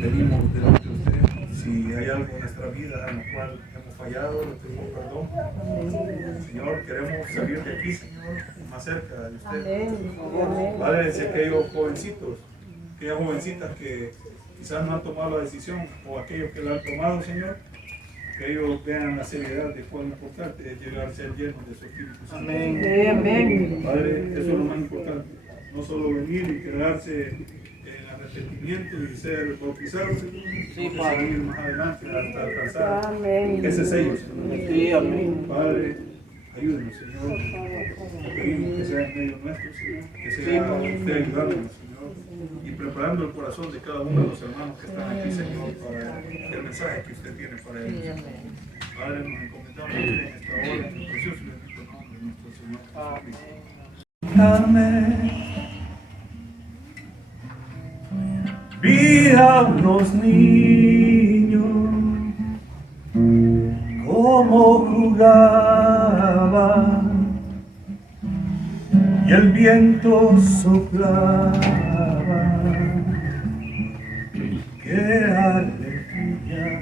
venimos delante de usted. Si hay algo en nuestra vida en lo cual hemos fallado, le pedimos perdón. Señor, queremos salir de aquí, Señor, más cerca de usted. Padre, si aquellos jovencitos, aquellas jovencitas que quizás no han tomado la decisión, o aquellos que la han tomado, Señor, que ellos vean la seriedad de cuán importante es llegar a ser llenos de su Espíritu Santo. Amén. Padre, eso es lo más importante. No solo venir y quedarse en arrepentimiento y ser bautizados, sino seguir más adelante hasta alcanzar ese sello, Señor. Sí, amén. Padre, ayúdenos, Señor. Pedimos que sea en medio nuestro, Señor. Que sea usted ayudándonos, Señor. Y preparando el corazón de cada uno de los hermanos que están aquí, Señor, para el mensaje que usted tiene para ellos. Padre, nos encomendamos en esta hora, en el precioso y bendito nombre de nuestro Señor Jesucristo. Amén. Vi a unos niños como jugaban y el viento soplaba. ¡Qué alegría!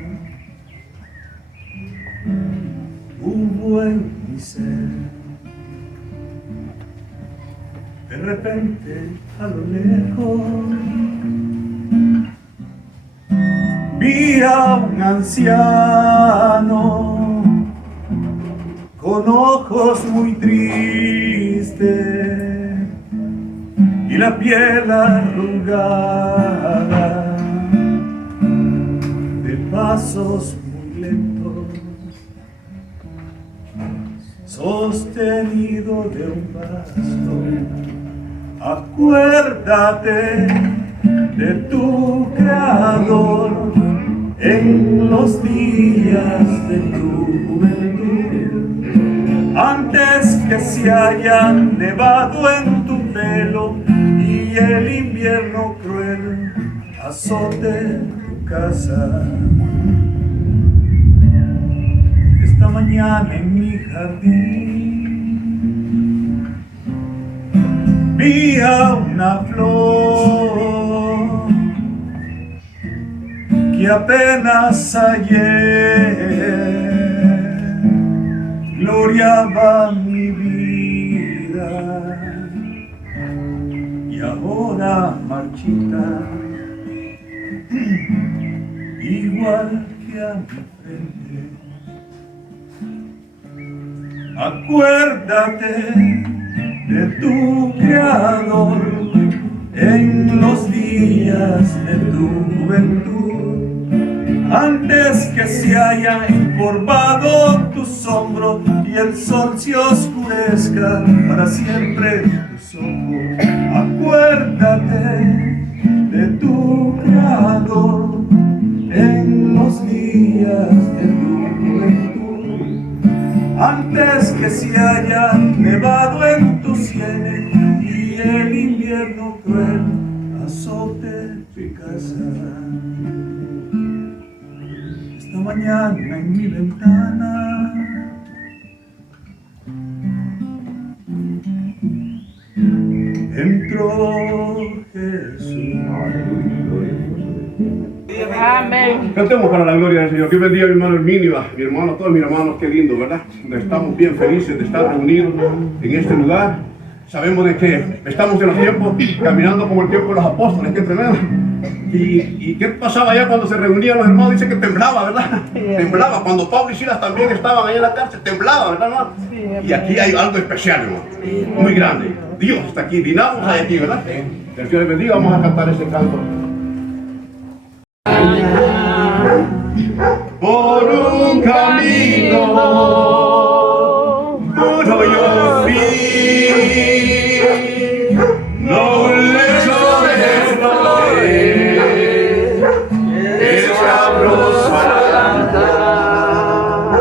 Hubo en mi ser. De repente, a lo lejos, vi a un anciano con ojos muy tristes y la piel arrugada, de pasos muy lentos, sostenido de un bastón. Acuérdate de tu Creador en los días de tu juventud, antes que se haya nevado en tu pelo y el invierno cruel azote tu casa. Esta mañana en mi jardín vi a una flor que apenas ayer gloriaba mi vida y ahora marchita igual que a mi frente. Acuérdate de tu Creador en los días de tu juventud, antes que se haya encorvado tus hombros y el sol se oscurezca para siempre tus ojos. Acuérdate de tu Creador en los días de tu juventud, antes que se haya nevado en tus sienes y el invierno cruel azote tu casa. Esta mañana en mi ventana entró Jesús. Amén. Cantemos para la gloria del Señor. Que bendiga a mi hermano Herminio, mi hermano, todos mis hermanos, qué lindo, ¿verdad? Estamos bien felices de estar reunidos en este lugar. Sabemos de que estamos en los tiempos, caminando como el tiempo de los apóstoles, qué tremendo. ¿Y qué pasaba allá cuando se reunían los hermanos? Dice que temblaba, ¿verdad? Temblaba. Cuando Pablo y Silas también estaban ahí en la cárcel, temblaba, ¿verdad, hermano? Y aquí hay algo especial, hermano, muy grande. Dios está aquí, dinamos hay aquí, ¿verdad? Que el Señor les bendiga, vamos a cantar este canto. Por un camino duro yo vi, no un lecho de flores, escabroso al andar,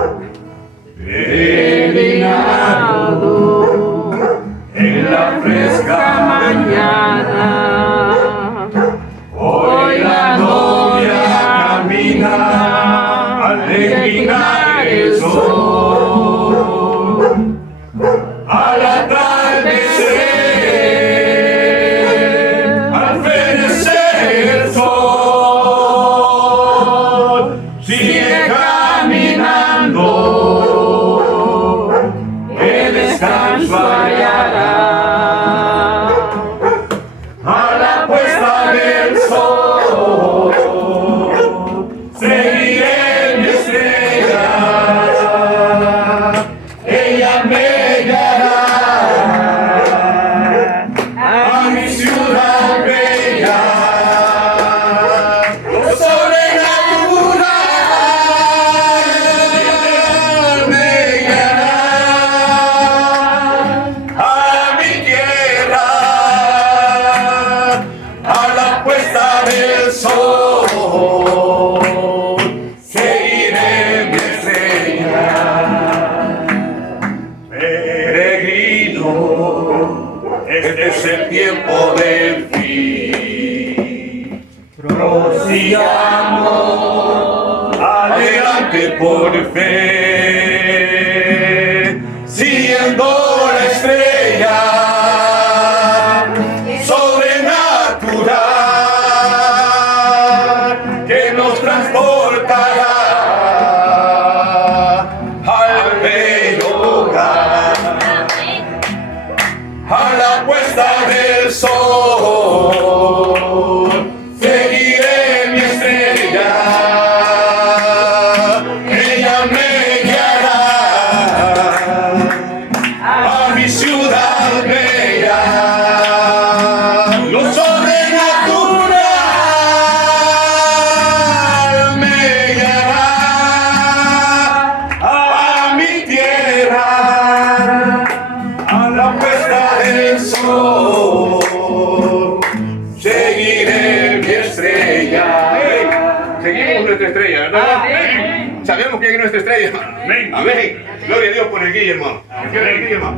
peinado en la fresca mañana. Hoy la novia camina al declinar el sol, al atardecer, al fenecer el sol. Este es el tiempo del fin. Prosigamos adelante por fe, siguiendo la estrella sobrenatural que nos transportará al bello hogar, a la puesta del sol. Seguiré mi estrella, ella me guiará a mi ciudad bella. Lo sobrenatural me guiará a mi tierra, a la puesta del sol. Seguiré mi estrella. Hey, seguimos nuestra estrella, ¿verdad? Sabemos quién es nuestra estrella. Amén. Amén. Gloria a Dios por el Guille, hermano. Gloria al Guille, hermano.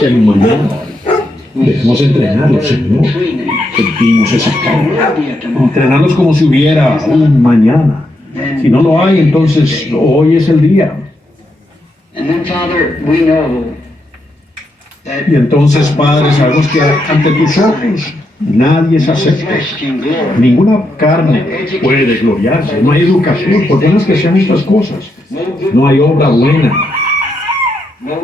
Que mañana debemos entrenarlos, Señor. Sentimos esa carga. Entrenarlos como si hubiera un mañana. Si no lo hay, entonces hoy es el día. Y entonces, Padre, sabemos que ante tus ojos nadie es acepto. Ninguna carne puede gloriarse. No hay educación, por buenas que sean estas cosas. No hay obra buena. No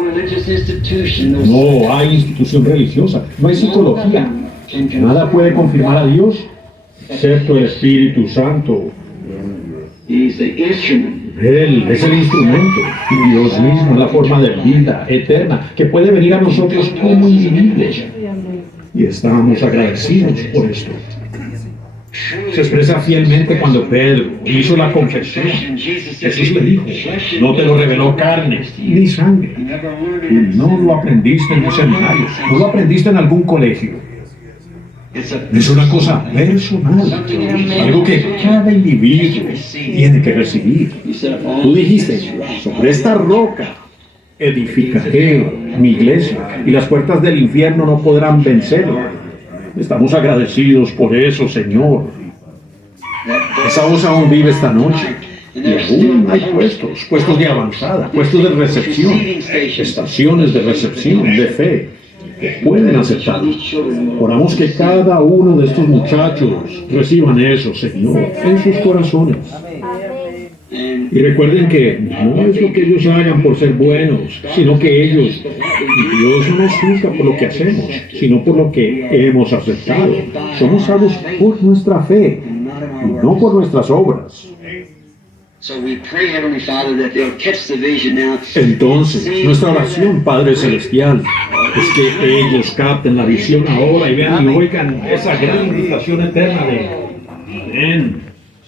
hay institución religiosa. No hay psicología. Nada puede confirmar a Dios, excepto el Espíritu Santo. Él es el instrumento, y Dios mismo es la forma de vida eterna que puede venir a nosotros como individuos. Y estamos agradecidos por esto. Se expresa fielmente cuando Pedro hizo la confesión. Jesús le dijo, no te lo reveló carne ni sangre. Tú no lo aprendiste en un seminario, no lo aprendiste en algún colegio. Es una cosa personal, algo que cada individuo tiene que recibir. Tú dijiste, sobre esta roca edificaré mi iglesia y las puertas del infierno no podrán vencerlo. Estamos agradecidos por eso, Señor. Esa voz aún vive esta noche. Y aún hay puestos de avanzada, puestos de recepción, estaciones de recepción, de fe, que pueden aceptarlo. Oramos que cada uno de estos muchachos reciban eso, Señor, en sus corazones. Y recuerden que no es lo que ellos hagan por ser buenos, sino que ellos, Dios no nos juzga por lo que hacemos, sino por lo que hemos aceptado. Somos salvos por nuestra fe, y no por nuestras obras. Entonces, nuestra oración, Padre Celestial, es que ellos capten la visión ahora y vean y oigan esa gran invitación eterna de Amén.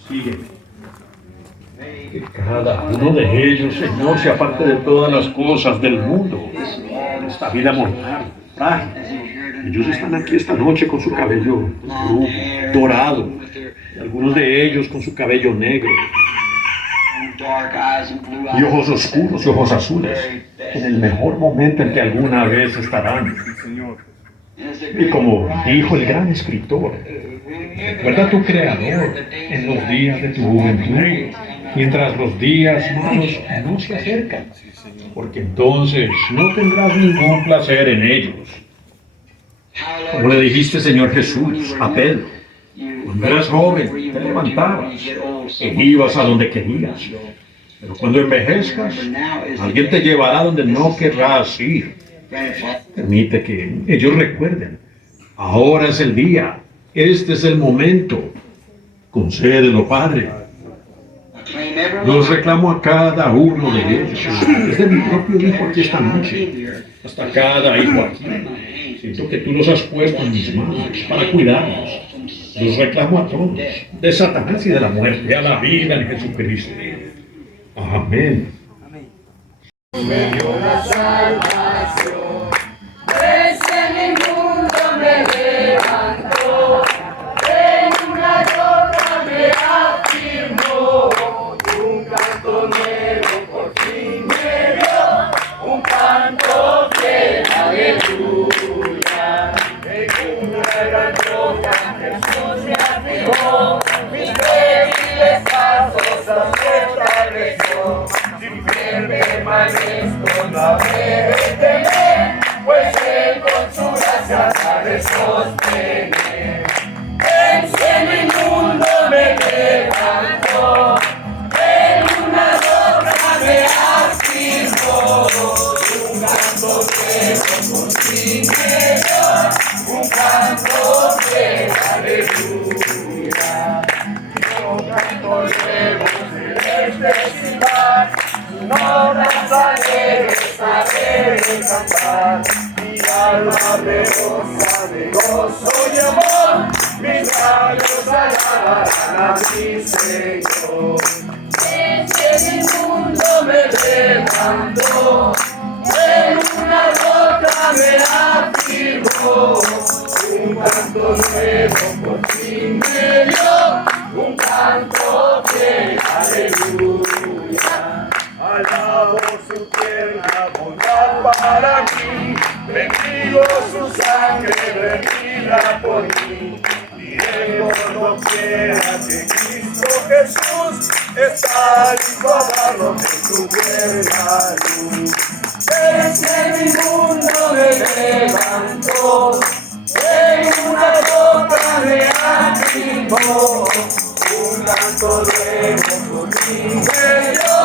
Sigue. Que cada uno de ellos, Señor, se aparte de todas las cosas del mundo, de esta vida mortal, frágil. Ellos están aquí esta noche con su cabello dorado, y algunos de ellos con su cabello negro, y ojos oscuros y ojos azules, en el mejor momento en que alguna vez estarán. Y como dijo el gran escritor, recuerda a tu Creador en los días de tu juventud, mientras los días malos no se acercan, porque entonces no tendrás ningún placer en ellos. Como le dijiste, Señor Jesús, a Pedro, cuando eras joven, te levantabas e ibas a donde querías. Pero cuando envejezcas, alguien te llevará donde no querrás ir. Permite que ellos recuerden. Ahora es el día. Este es el momento. Concédelo, Padre. Los reclamo a cada uno de ellos. Desde mi propio hijo aquí esta noche, hasta cada hijo aquí. Siento que tú los has puesto en mis manos para cuidarnos. Los reclamo a todos, de Satanás y de la muerte, a la vida en Jesucristo. Amén. Me dio la salvación, pues en el mundo me levantó, en una roca no debe temer, pues Él con su gracia ha de sostener. En cielo inmundo me levantó, en una roca me afirmó. Un canto nuevo por ti me dio, un canto de aleluya. Un canto nuevo celeste sin par, notas alegres haré de cantar. Mi alma rebosa de gozo y amor, mis labios alabarán a mi Señor. Desde el mundo me levantó, en una roca me afirmó. Un canto nuevo por fin me dio, un canto de aleluya. Alabo su tierna bondad para mí, bendigo su sangre vertida por mí. Diré por doquiera que Cristo Jesús está listo a darnos de su buena luz. Desde mi mundo me levantó, en una roca me afirmó. Un canto nuevo por ti me dio,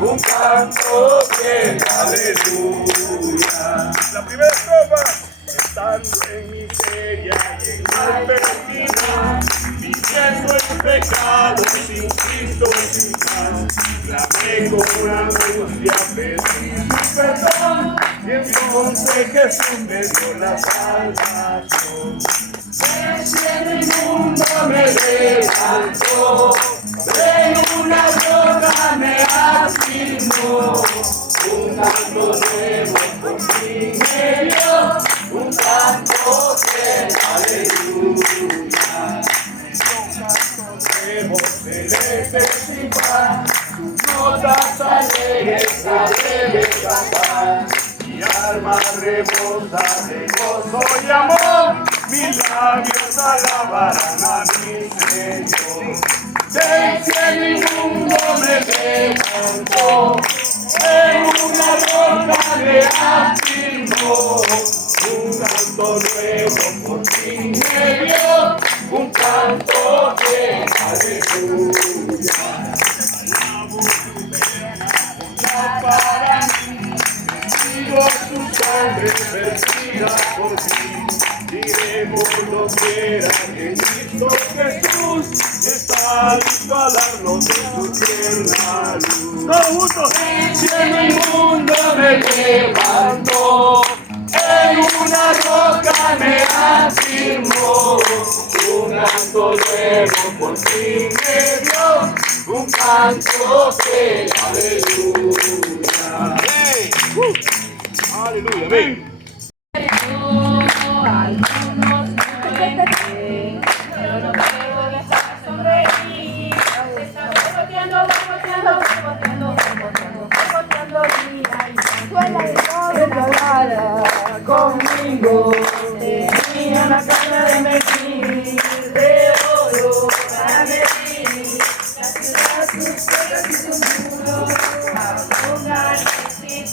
un canto de aleluya. La primera estrofa. Estando en miseria y en mal perdida, viviendo en pecado, sin Cristo, sin paz, clamé con angustia, pedí su perdón, y entonces Jesús me dio la salvación. Desde el mundo me levantó, en una roca me afirmó. Un canto nuevo por ti me dio, un canto de aleluya. Un canto nuevo celeste sin par, sus notas alegres haré de cantar. Mi alma rebosa de gozo y amor, mis labios alabarán a mi Señor. Del cielo inmundo me levantó, en una roca me afirmó. Un canto nuevo por ti me dio, un canto de aleluya. Alabo su tierna bondad para mí, bendigo su sangre vertida por mí. Diré por doquiera que Cristo Jesús está listo a darnos de su tierna luz. ¡Todos juntos! En cielo inmundo me levantó, en una roca me afirmó. Un canto nuevo por ti me dio, un canto de aleluya. ¡Hey! ¡Aleluya! ¡Ven! Algunos mueren, yo no puedo dejar sonreír. Estamos boteando día y noche. Conmigo tenía una cara de mentir, de oro para medir. La ciudad, sus puertas y sus muros, a un lugar que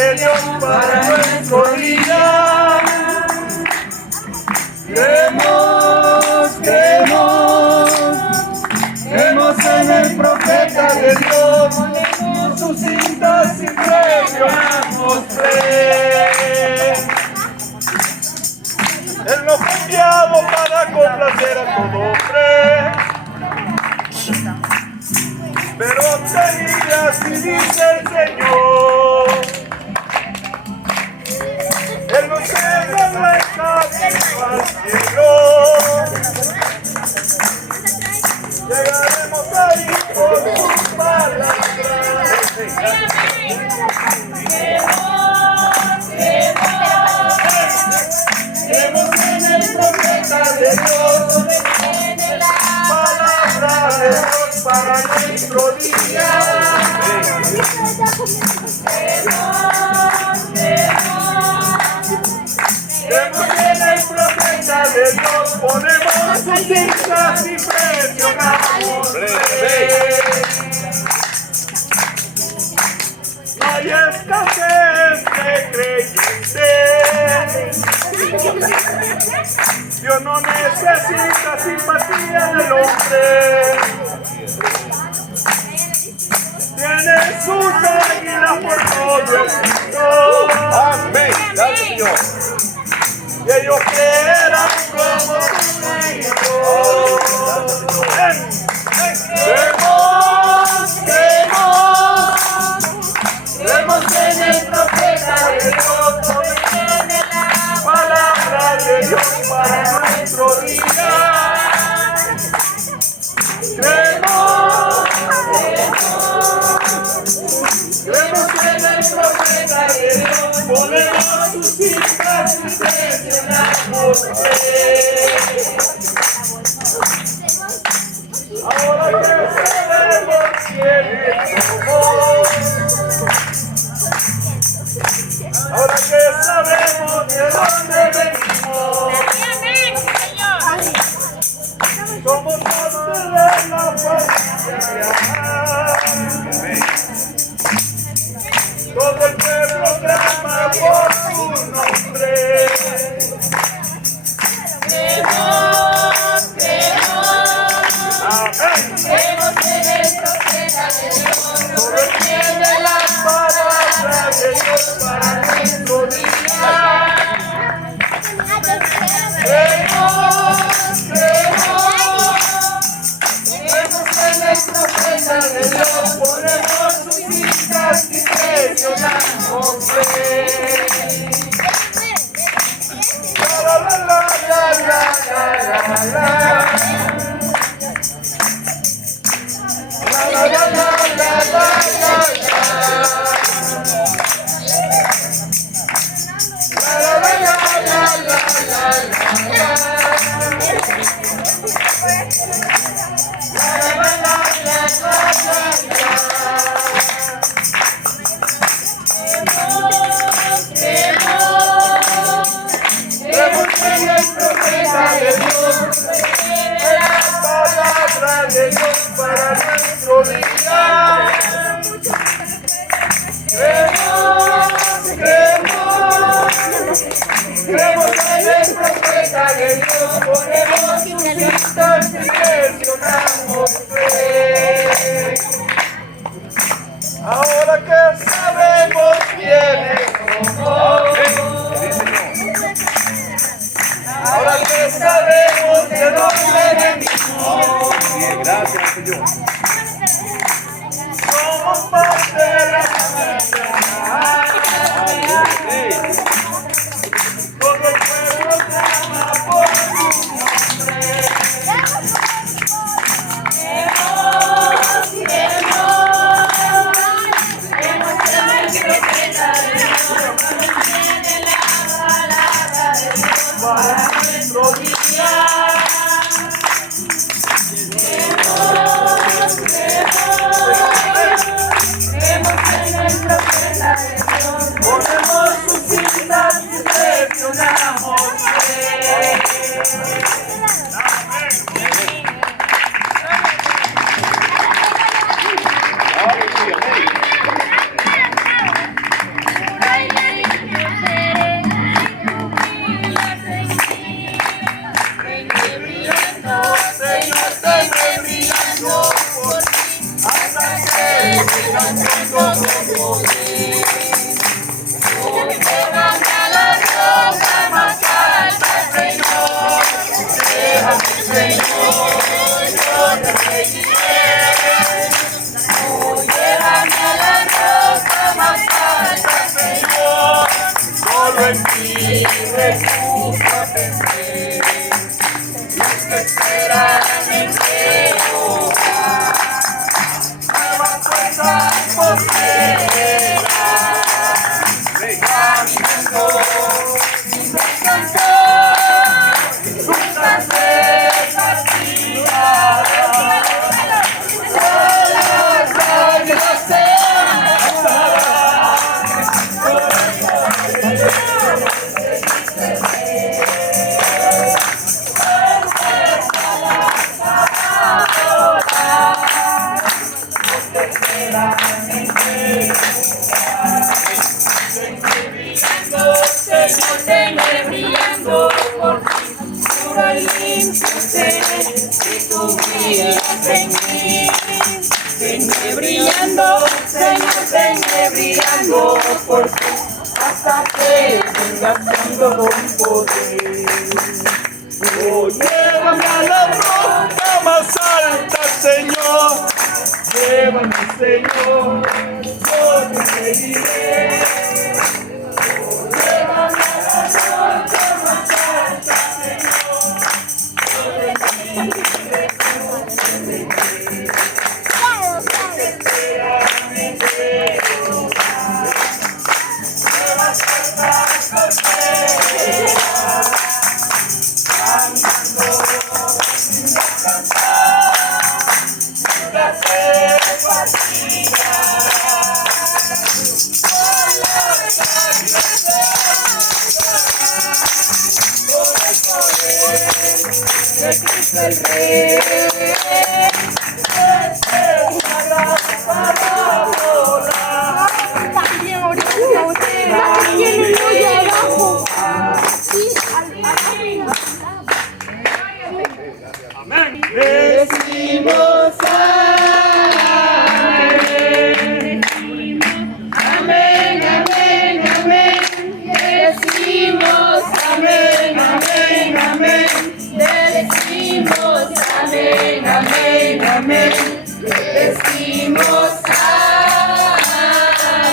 de Dios para nuestro día. Creemos en el profeta de Dios, ponemos sus cintas y presionamos fe. Él nos ha enviado para complacer a todo hombre, pero seguir así dice el Señor. Él nos lleva nuestra vida al cielo. Llegaremos ahí por su palabra. Creemos en el profeta de Dios, en la palabra de Dios para nuestro día. Creemos en el profeta de Dios, ponemos sus cintas y presionamos fe. No hay escasez de creyentes. Dios no necesita simpatía del hombre. Tiene sus águilas por todo el mundo. Amén. Gracias, Señor. Y ellos quieran como tus hijos. Creemos en el profeta de Dios, en la palabra de Dios para nuestro día. Creemos en el profeta de Dios, ponemos sus cintas y presionamos fe. Ahora que sabemos quiénes somos, ahora que sabemos de dónde venimos, somos parte de la familia. Todo el pueblo clama por su nombre. Creemos en el profeta de Dios, tiene la palabra de Dios para nuestro día. Creemos en el profeta de Dios, ponemos sus cintas y presionamos fe. La la la la la la la la. La la la la la de Dios para nuestro día. Creemos en el profeta de Dios, ponemos sus cintas y presionamos fe. Ahora que sabemos quiénes somos, ahora que sabemos de dónde venimos, gracias, Señor. Somos parte de la familia. Todo el pueblo clama por su nombre. Para nuestro día. Creemos en el profeta de Dios, ponemos sus cintas y presionamos fe. Solo en ti refugia pensé. Los que esperan en Jehová, nuevas fuerzas poseerán. Caminando sin descansar, nunca se fatigarán. Solo Dios se Señor, brillando por ti, puro y limpio sé que tú brillas en mí. Venme brillando, Señor, brillando por ti, hasta que vengas con poder. Oh, llévame a la roca más alta, Señor. Llévame, Señor, yo te seguiré. El Rey, amén. Decimos amén. Amén, amén, amén. Decimos amén, amén, amén. Decimos amén, amén, amén. Decimos amén.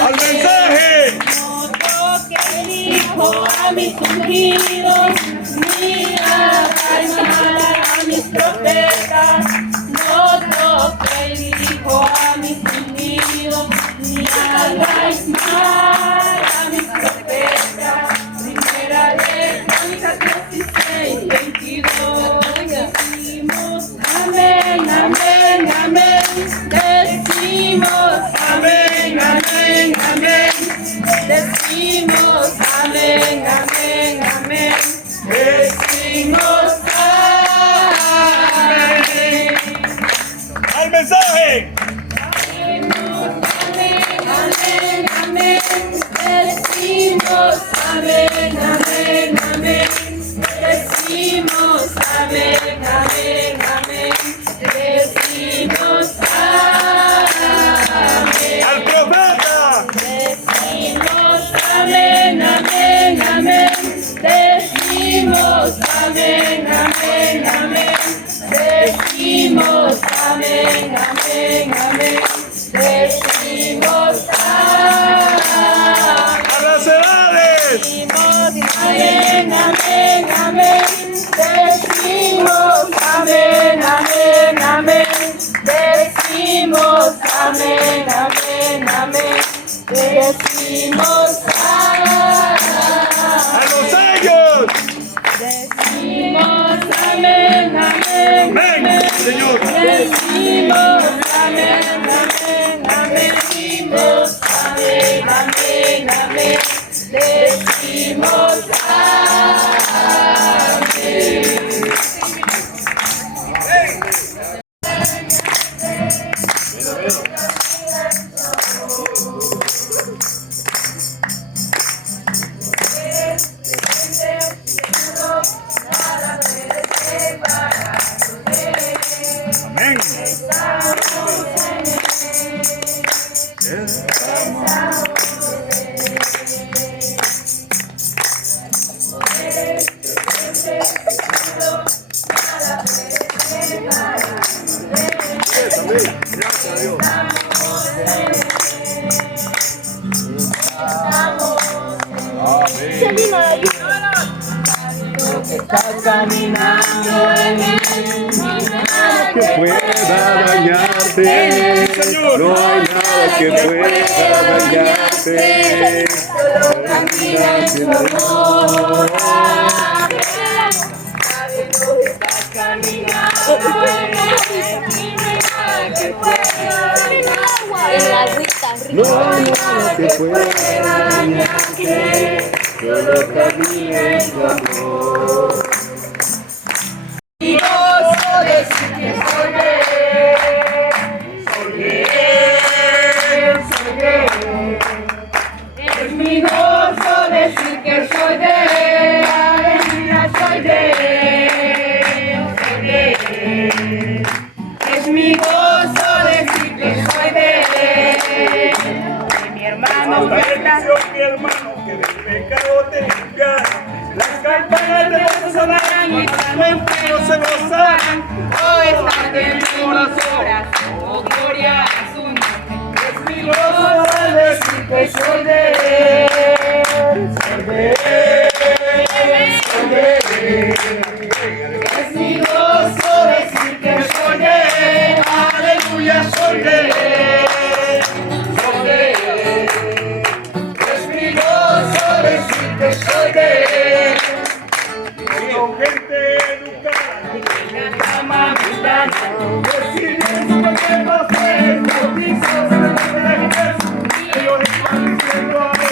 ¡Al mensaje! No toque el Hijo a mis ungidos, ni hagáis mal a mis profetas. No toque el Hijo a mis ungidos, ni hagáis mal a mis profetas. Primera de Crónicas 16, 22. Amén, amén, amén. Decimos amén, amén, amén. Decimos amén, amén, amén. Decimos amén. ¡Al mensaje! Decimos amén, amén, amén. Decimos amén, amén, amén. Decimos amén, amén, amén. Decimos amén. ¡Al profeta! Decimos amén, amén, amén. Decimos amén, amén, amén. Decimos amén, amén, amén. Decimos amén. ¡A las edades! Decimos amén, amén, amén. Decimos amén, amén, amén. Decimos amén, amén, amén. Decimos amén. ¡A los sellos! Decimos amén, amén, amén. Señor. Decimos amén, amén, amén. Decimos amén, amén, amén. Decimos amén. No hay nada que pueda dañarte. Solo camina en su amor. Sabiendo que estás caminando. No hay nada que pueda dañarte. No hay nada que pueda dañarte. Solo camina en su amor. Y gozo decir que soy de él. Soy de él, soy de él. Es mi gozo decir que soy de él. Aleluya, soy de él, soy de él. Es mi gozo decir que soy de él. De mi hermano Berta. Mi hermano, que del pecado te limpiará. Las campanas de gozo sonarán y el feo se gozarán. Oh, está de mi corazón. Oh, gloria a su nombre. Es mi gozo decir que soy de él. Soy de él, soy de él. Es mi gozo decir que soy de él. Aleluya, soy de él. Soy de él. Es mi gozo decir que soy de él. Con gente educada, que ama vida, deciden su cuerpo ser bautizados en el nombre de Jesús. Ellos están diciendo ahora,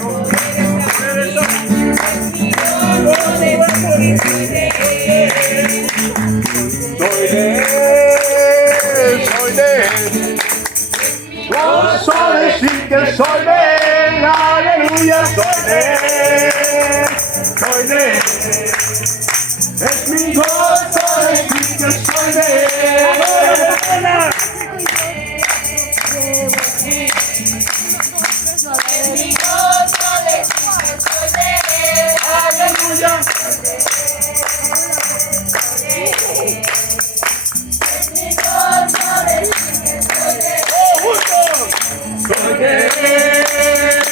no quieren hacer eso. Soy de él, soy de él. Gozo decir que soy de él, aleluya, soy de él, soy de él. Es mi gozo decir que soy de él. Es mi gozo decir que soy de él. Aleluya. Es mi gozo decir que soy de él. Soy de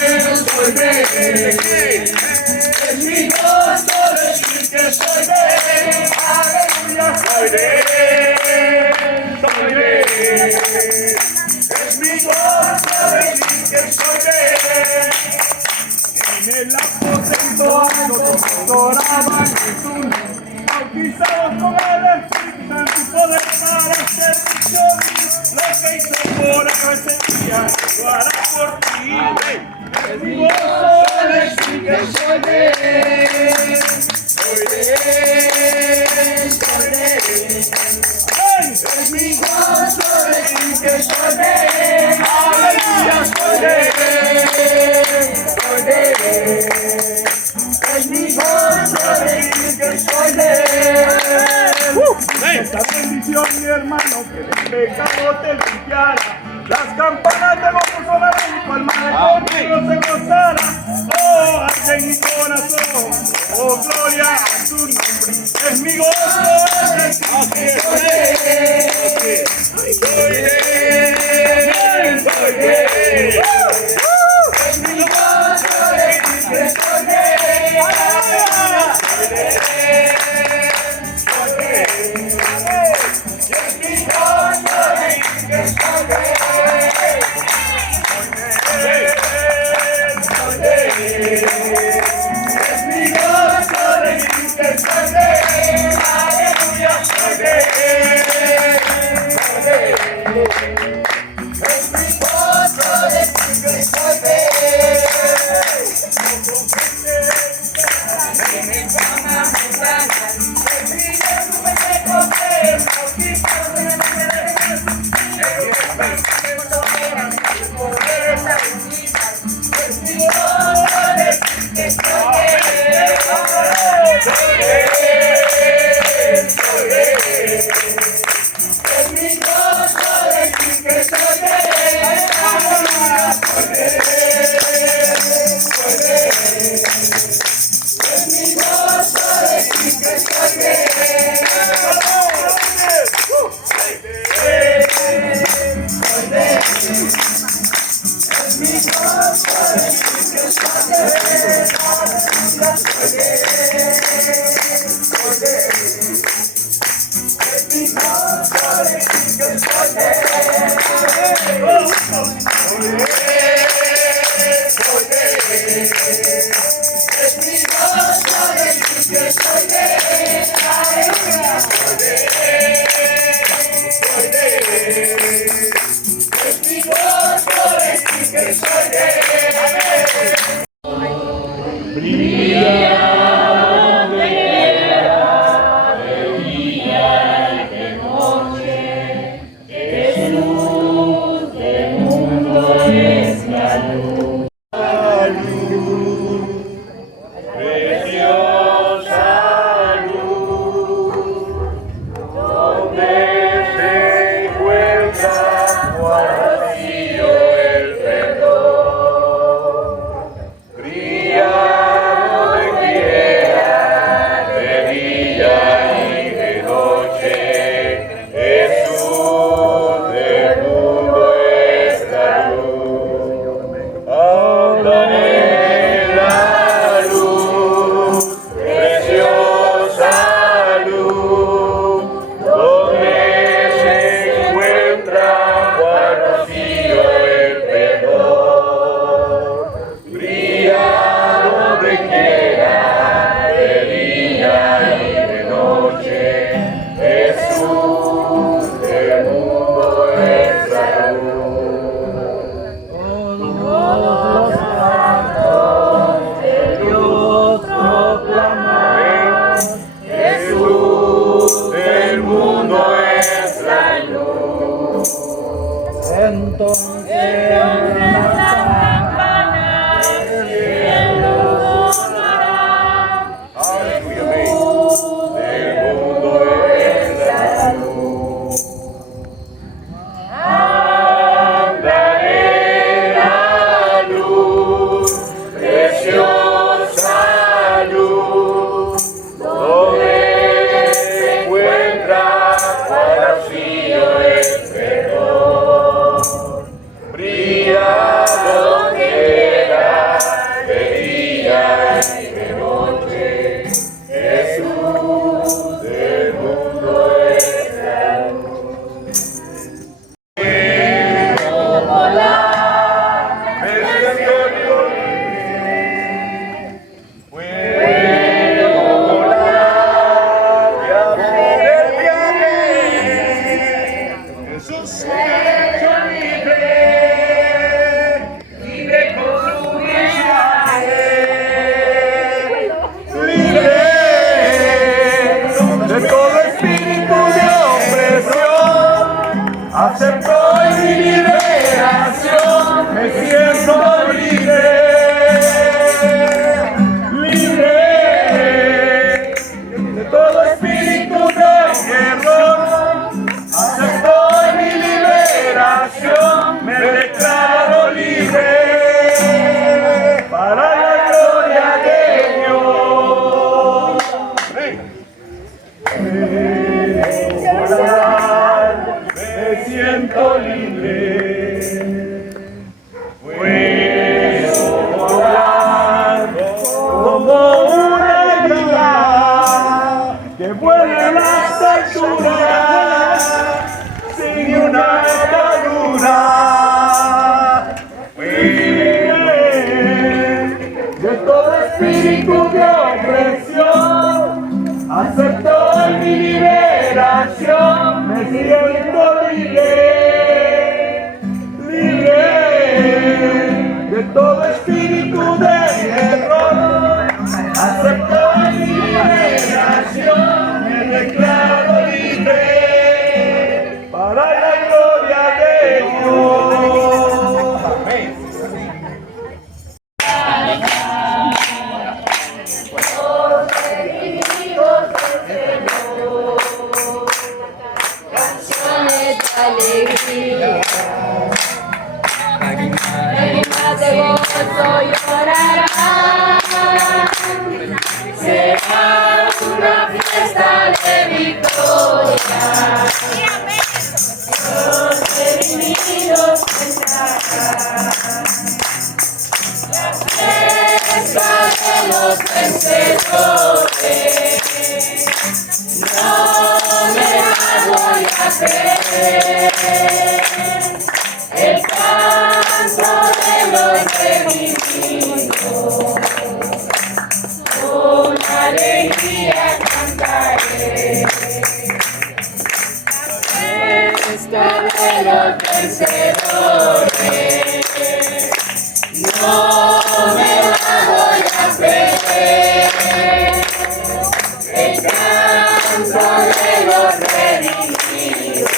él, soy de él. Es mi gozo decir que soy de él. Aleluya, soy de él, soy de él. Es mi gozo decir que soy de él. En el aposento alto adoraban Jesús, bautizados con el Espíritu Santo y poder para ser victoriosos. Lo que hizo por acá ese día, lo hará por ti. Es mi gozo decir que soy de él. Soy de él, soy de él. Es mi gozo decir que soy de él. Aleluya, soy de él. Soy de él. Es mi gozo decir que soy de él. Esta bendición, mi hermano, que del pecado te limpiará. Las campanas de gozo sonarán y tu alma de conmigo se gozará. Oh, arde en mi corazón, oh, gloria a tu nombre. Es mi gozo decir que soy de él. Soy de él, soy de él. Es mi gozo decir que soy de él. Soy de él, soy de él. Es mi gozo decir que soy de él. Soy de él. Es mi gozo decir que soy de él. Aleluya, soy de él. Soy de él. Es mi gozo decir que soy de él. Entonces la campana del cielo sonará. Aleluya, amén. Del mundo es la luz. Andaré la luz, preciosa luz, donde se encuentra para vacío el perdón. Brilla donde quiera, de día y de noche, Jesús del mundo es la luz. Quiero volar, me siento libre. Puedo volar y hacer el viaje. Jesús me ha hecho libre con su mensaje. Libre de todo espíritu de opresión. Acepto mi liberación, me siento libre. Libre de todo espíritu de error. Acepto mi liberación, me declaro libre para la gloria de Dios. Volar, me siento libre. Puedo volar como una águila que vuela en las alturas sin una atadura. De todo espíritu de opresión, acepto mi liberación, me siento libre. Libre de todo espíritu de error, acepto mi liberación, me declaro libre para la gloria de Dios. Amén. Canciones de alegría, lágrimas de gozo llorarán. Será una fiesta de victoria. Los redimidos entrarán. La fiesta de los vencedores. No me la voy a perder. El canto de los redimidos, con alegría cantaré. La fiesta de los vencedores, no me la voy a perder. El canto de los redimidos,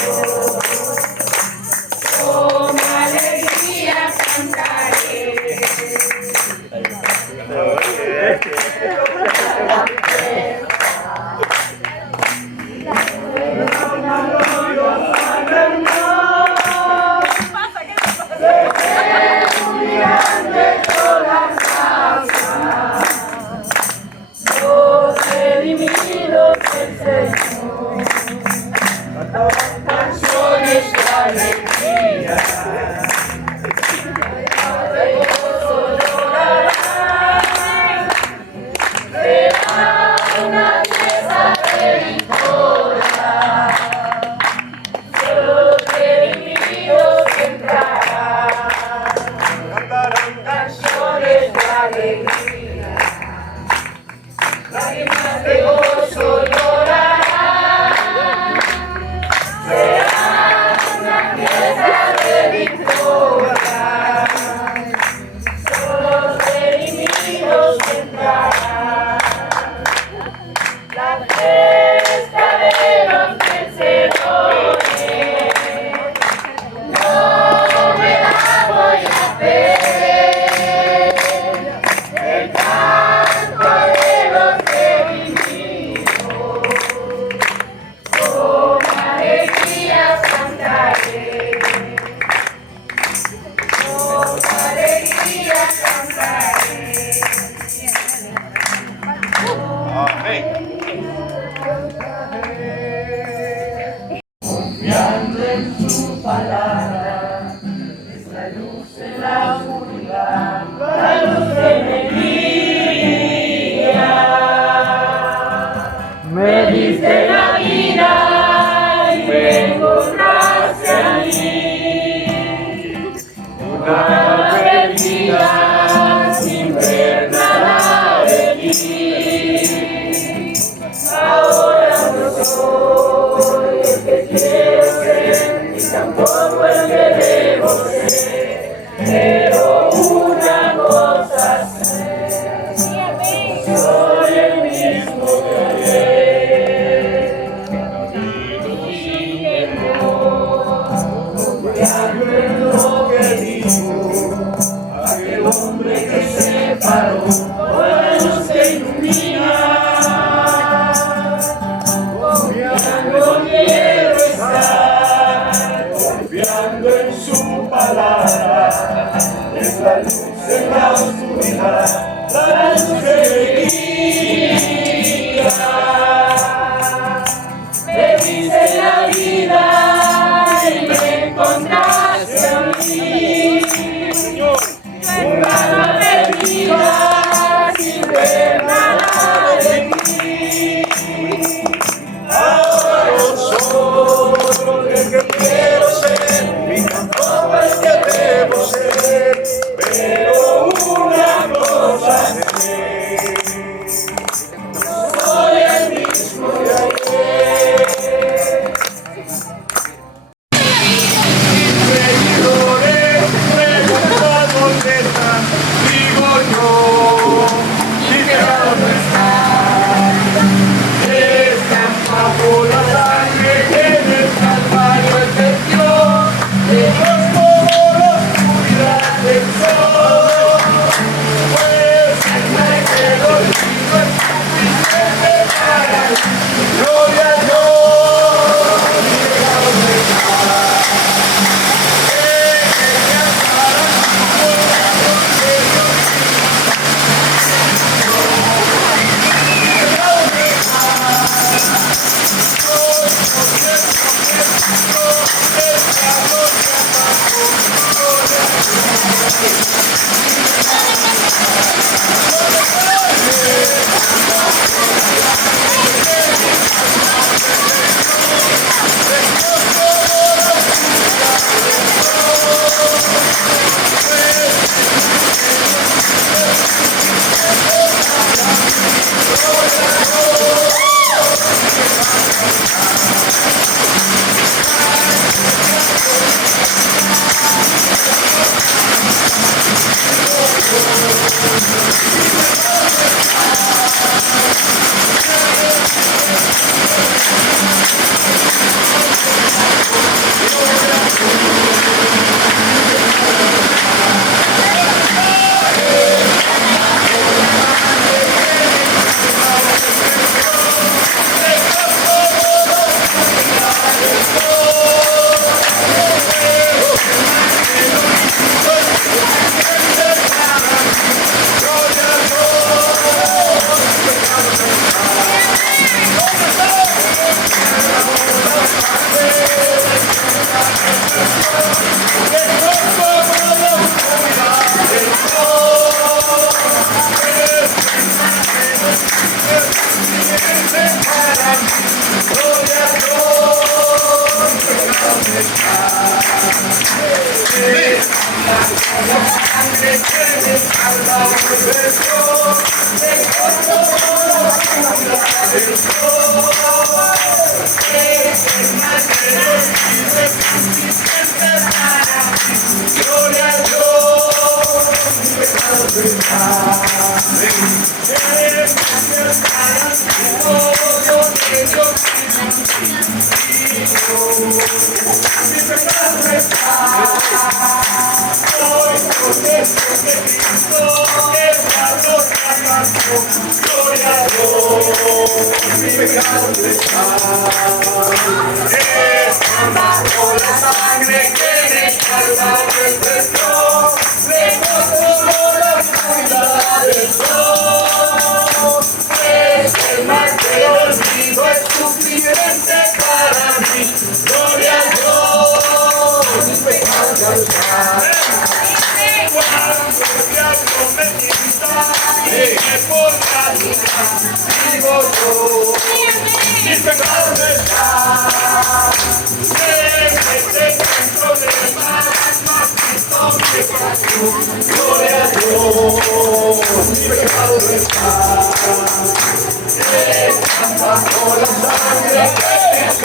palabra es la luz en la oscuridad, la luz de mi día. Me diste la vida y me encontraste a mí, una perdida sin ver nada de ti. Ahora no soy el que quiero ser, ni tampoco el que debo ser, pero una cosa sé, soy el mismo de ayer. Y temor, confiando en lo que dijo aquel hombre que se paró con la luz que ilumina. Confiando quiero estar, confiando en su palabra, es la luz en la oscuridad, la luz de mi vida. Me diste la vida y me encontraste a mí, una perdida sin ver nada de ti. Ahora no soy el que quiero ser, ni tampoco el que debo ser, pero una cosa sé, soy el mismo de ayer. Seguidores, preguntan dónde están, digo yo, dije dónde están. Están bajo la sangre que en el Calvario extendió, lejos como la oscuridad del sol. Pues me quedo libre, es suficiente para mí. Gloria a Dios, dije dónde están. Bajo la sangre que en el Calvario extendió, lejos como la oscuridad del sol. Pues el mal que olvido es suficiente para mí. Gloria a Dios.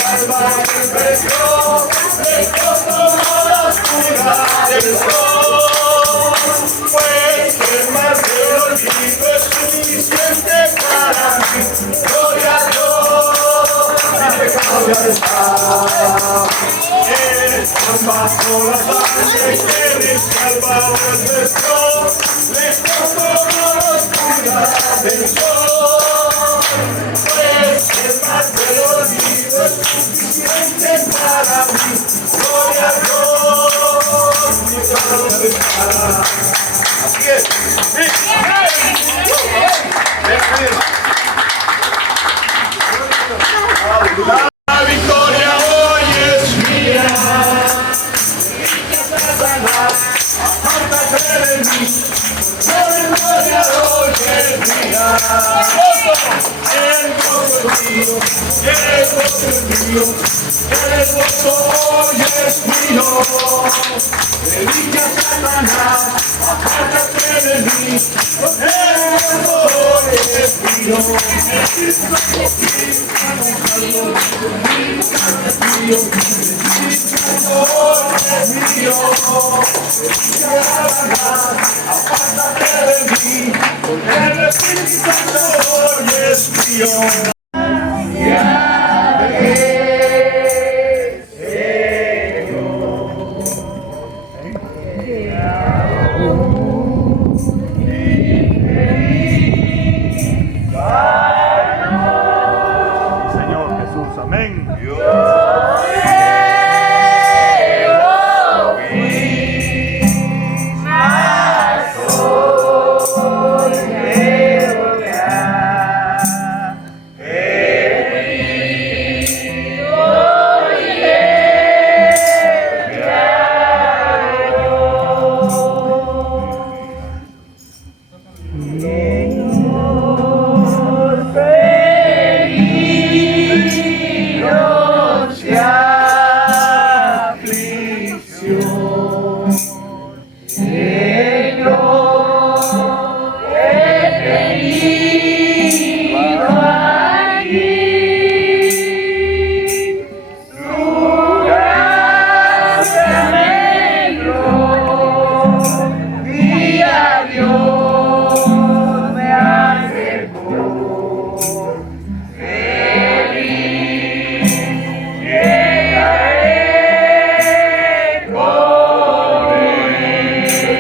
Salvador venció, dejó toda la oscuridad del sol. Pues el mar del olvido es suficiente para mí. Gloria a Dios, mi pecado ya está. Bajo la sangre que el Salvador nuestro, lejos toda la oscuridad del sol. Pues el mar del olvido es suficiente para mí. Gloria a Dios, mi pecado ya está. Así es. Sí. La victoria hoy es mía. Apártate de mí, por el gloria hoy es mía. El gozo es mío, el gozo es mío, el gozo hoy es mío. Predica Satanás, apártate de mí, el gozo hoy es mío. Apártate de mí, el Espíritu Santo hoy es mío. Señor Jesús, amén.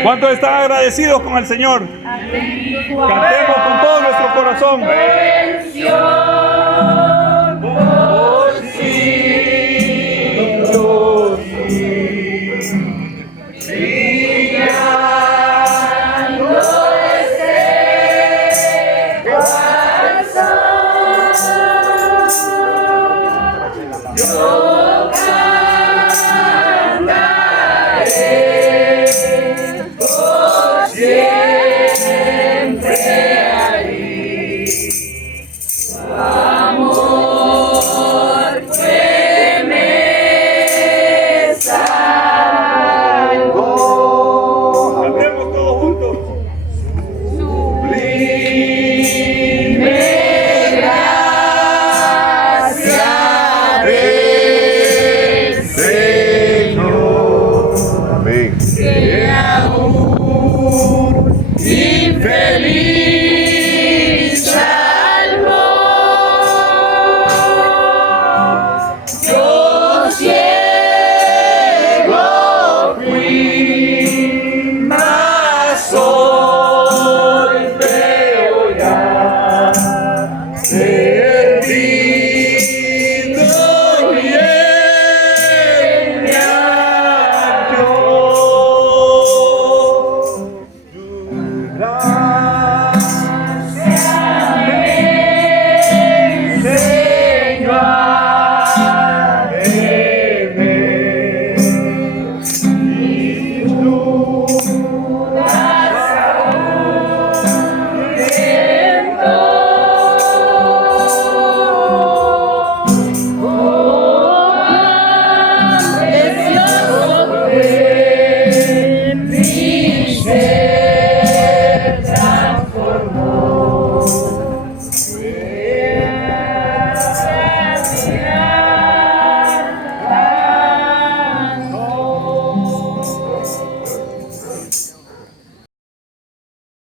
¿Cuántos están agradecidos con el Señor? Cantemos con todo nuestro corazón. Yo cantaré.